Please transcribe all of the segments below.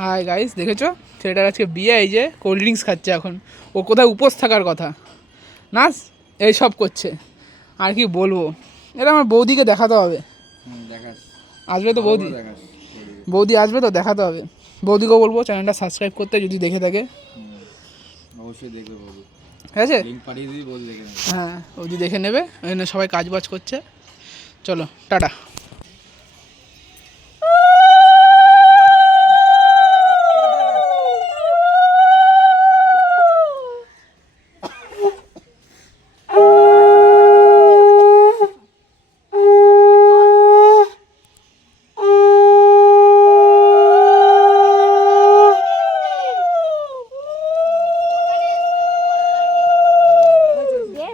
Hi guys, দেখেছো ছেলেটার আজকে বিয়ে, এই যে কোল্ড ড্রিঙ্কস খাচ্ছে এখন। ও কোথায় উপোস থাকার কথা, নাচ এই সব করছে। আর কি বলবো, এটা আমার বৌদিকে দেখাতে হবে। আসবে তো বৌদি, বৌদি আসবে তো দেখাতে হবে। বৌদিকেও বলবো চ্যানেলটা সাবস্ক্রাইব করতে, যদি দেখে থাকে। অবশ্যই দেখবে বৌদি, ঠিক আছে, লিংক পাঠিয়ে দিবি, বৌদি দেখে নেবে। হ্যাঁ বৌদি দেখে নেবে, ওই জন্য সবাই কাজ বাজ করছে। চলো টাটা।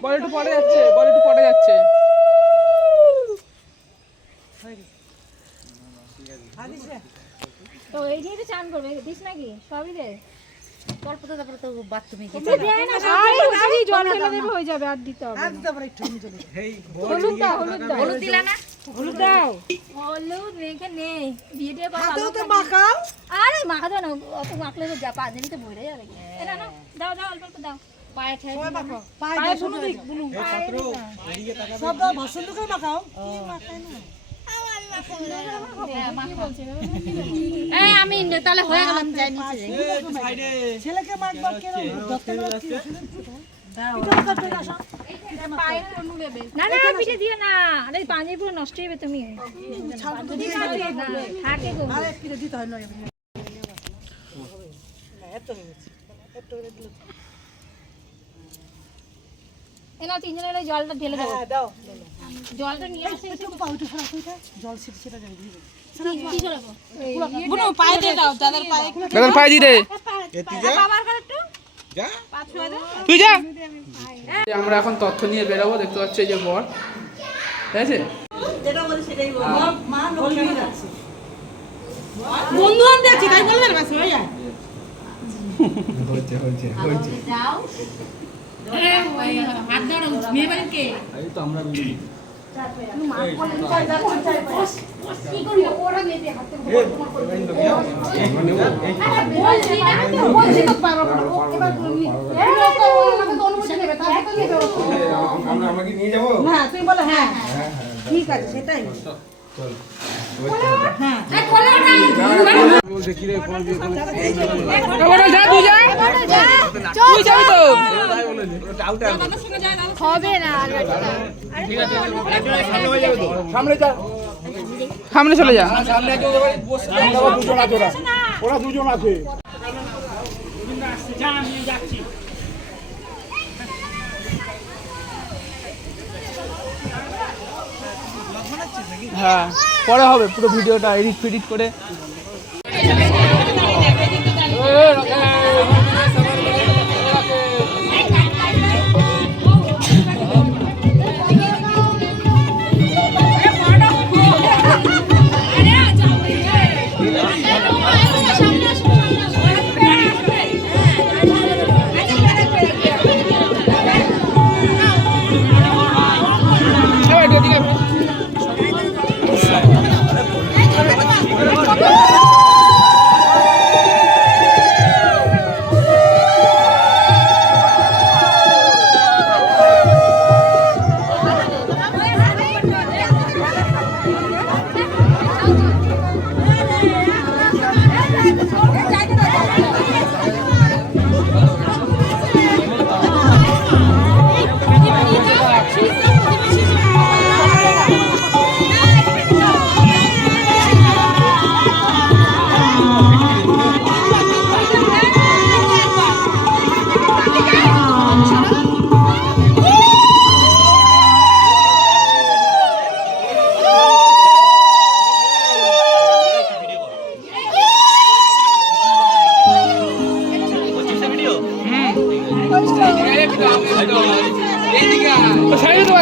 বল একটু পড়ে যাচ্ছে, বল একটু পড়ে যাচ্ছে। তো এই দিয়ে তো চান করবে, দিস নাকি সবই দে। গল্প তো তারপরে তো বাথরুমে গিয়ে আরে জল ফেলে দেবে, হয়ে যাবে, আর দিতে হবে না। তারপরে একটু জল হলুদ দাও, হলুদ দাও, হলুদ দিলা না? হলুদ দাও। হলুদ রেখে নেই, দিয়ে দিয়ে পারো। হাতেও তো মাখাও। আরে মাখা দাও না, অত মাখলে তো যা 5 দিনই তো বইরে যাবে। এটা না দাও দাও, অল্প অল্প দাও। পায়ে ঠাই মাখাও, পায়ে বুনু দিক, বুনু ছাত্র এদিকে তাকাবে। সব দাও, ভাষণ তো করে মাখাও। কি মাখায় না আমি তাহলে হয়ে গেলাম, যাই নিচে যাই। ছেলেকে মাখবা কেন? না না পিঠে দিও না, আরে পানি পুরো নষ্ট হয়ে যাবে। তুমি থাকে গো, আরে পিঠে দিতে হয় না এত হয়ে গেছে, এত করে দিলে এনা তিনজনের ওই জলটা ঢেলে দেবো। হ্যাঁ দাও, জলটা নিয়ে আসে একটু পাউডার ফোড়া কইটা জল সেটা যাবে দিয়ে কি করব? বুনু পায়ে দিয়ে দাও, যাদের পায়ে দাদার পায়ে দি দে, বাবার করে একটু যা তুই যা। আমরা এখন তথ্য নিয়ে বেরোবো, দেখতে পাচ্ছ এই যে বর, ঠিক আছে। যেটা বলে সেটাই বল। মা লক্ষ্মী যাচ্ছে, বন্ধু আনতে যাচ্ছে, তাই বলবে না সবাই যায়। হয়েছে যাও হাত ধরো, মেয়ে বাড়ি কে? এই তো আমরা মিলি। কি করব? ওরা মেয়ে হাত থেকে বলছি না তো, বলছি তো পারবো না। এবার তুমি আমাকে তো অনুমতি নেবে, তাহলে তো নেবে। আমরা কি নিয়ে যাবো? হ্যাঁ তুমি বলো হ্যাঁ ঠিক আছে, সেটাই চল হ্যাঁ। বলছে কি রে, ফোন দিয়ে ওটা যা, তুই যা, তুই যাবি তো। হবে না সামনে যা, সামনে চলে যা। সামনে একজন দুজন আছে, ওরা দুজন আছে। হ্যাঁ পরে হবে পুরো ভিডিওটা এডিট ফিডিট করে।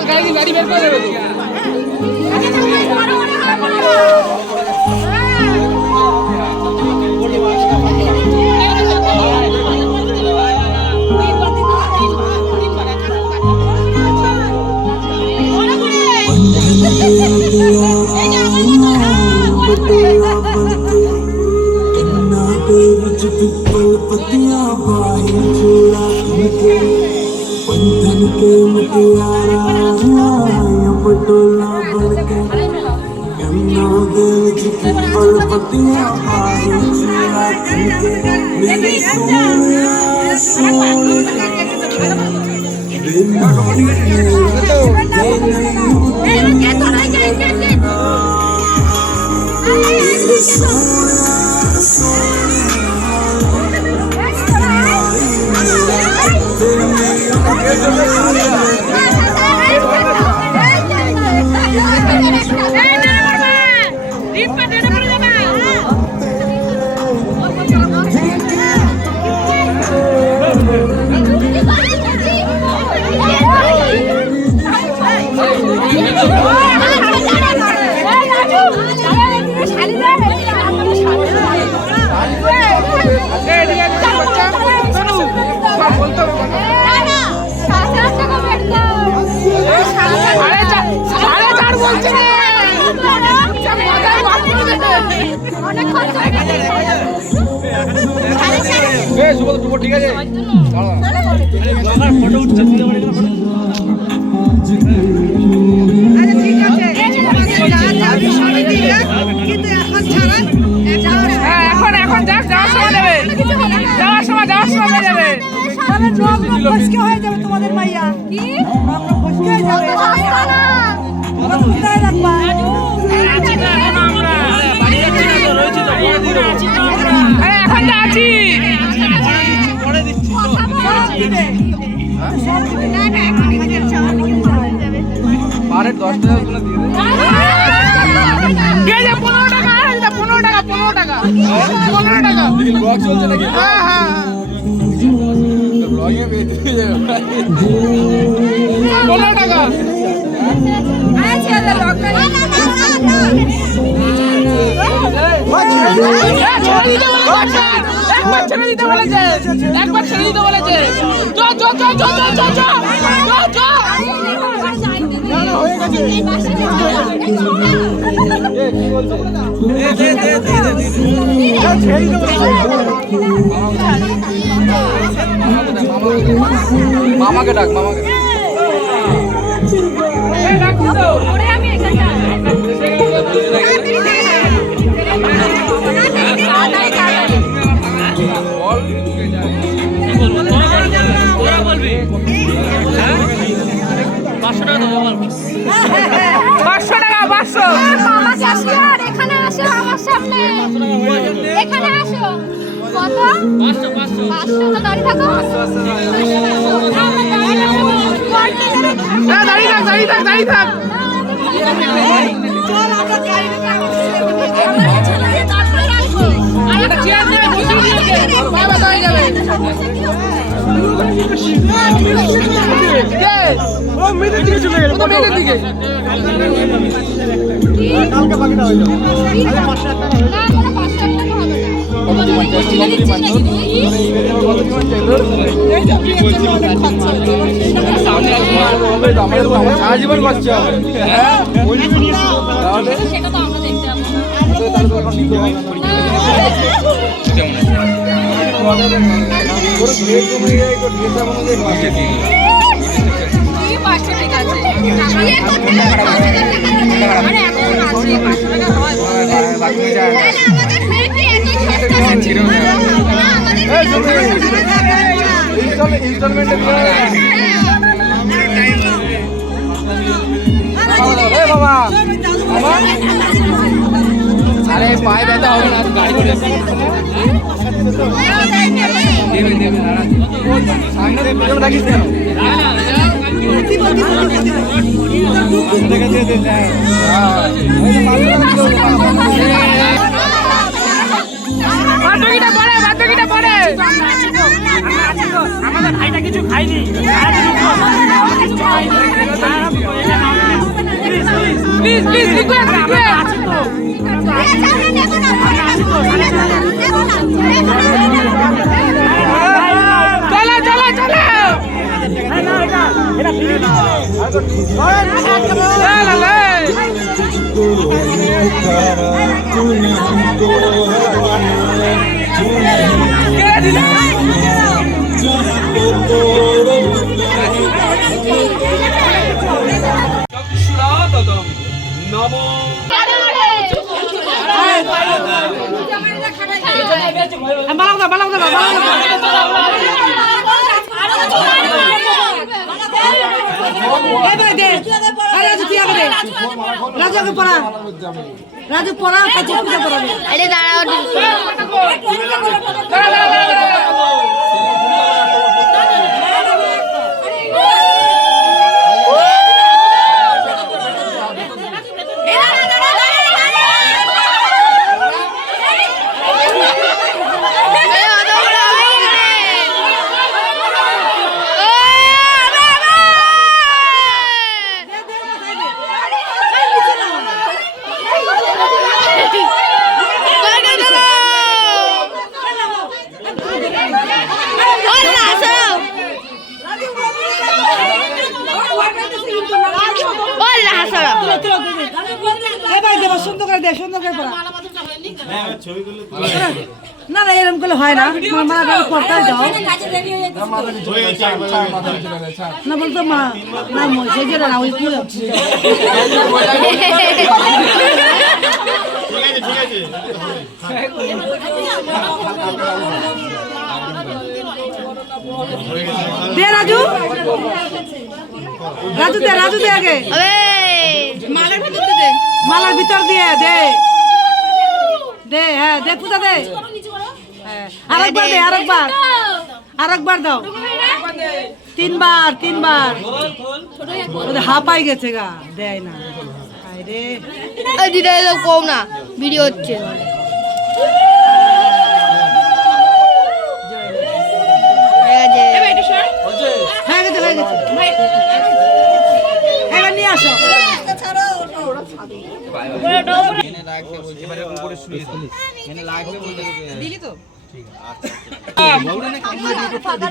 গাড়ি বের করে দেবে। विच पिपल पत्तियां पाई चूड़ा के पंथन के मटियारा आया पटोला बनके यमुना दे विच पिपल पत्तियां पाई चूड़ा के मेरे सोनिया सोनिया ঠিক আছে এখন এখন যাক যাওয়ার সময় দেবে যাওয়ার সময় যাবে হয়ে যাবে তোমাদের মাইয়া কি ফসকে হয়ে যাবে তোমরা কোথায় রাখবা এখন তো আছি পারে 10 টাকা গুলো দিয়ে দে 15 টাকা 15 টাকা 15 টাকা 15 টাকা ব্লগ চলছে নাকি হ্যাঁ হ্যাঁ ব্লগে বেঁধে যাবে 15 টাকা একবার ছেড়ে দিতে বলেছে মামাকে ডাক মামাকে এখানে আসো আমার সামনে এখানে আসো কত 500 তো দাঁড়িয়ে থাকো দাঁড়িয়ে থাক চল আমরা গাড়িতে মেয়েদের দিকে চলে গেল মেয়েদের দিকে কালকে বাকিটা হয়ে যাবে আজীবন বাচ্চা হবে সেটা তো আমরা দেখতে ঠিক আছে বাবা আরে পায়ে ব্যথা হবে না গাড়ি করে দেবে দেবে সামনে পিছনে রাখিস কেন আমাদের ভাইটা কিছু খাইনি প্লিজ প্লিজ রিকোয়েস্ট চলো চলো চলো এটা রাজুকে পড়া রাজু পড়া কাছে পূজা পড়াবে আরে দাঁড়াও সুন্দর করে দে সুন্দর করে পড়া না না এরকম করলে হয় না তোমার মা করতে দাও না বলতো মা না সেই যে না ওই কি দে রাজু রাজু দে আগে মালার ভিতর দে মালার ভিতর দিয়ে দে দে হ্যাঁ দে পূজা দে আরেকবার দে আরেকবার দাও তিনবার ওদের হাঁপাই গেছে গা দেয় না রে দিদা কম না ভিডিও হচ্ছে হয়ে গেছে এবার নিয়ে আসো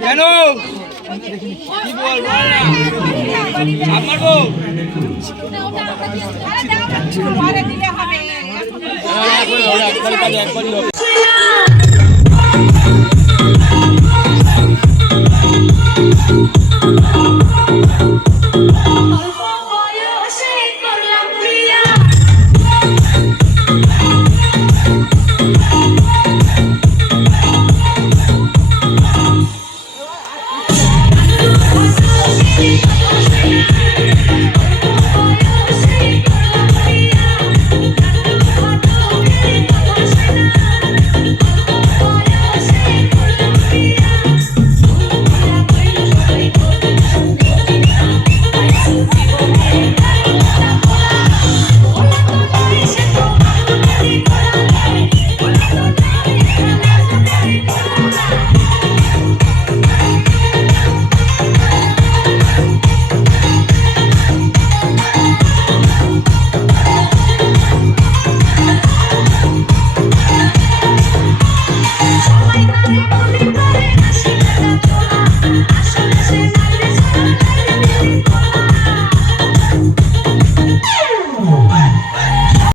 কেন কি বল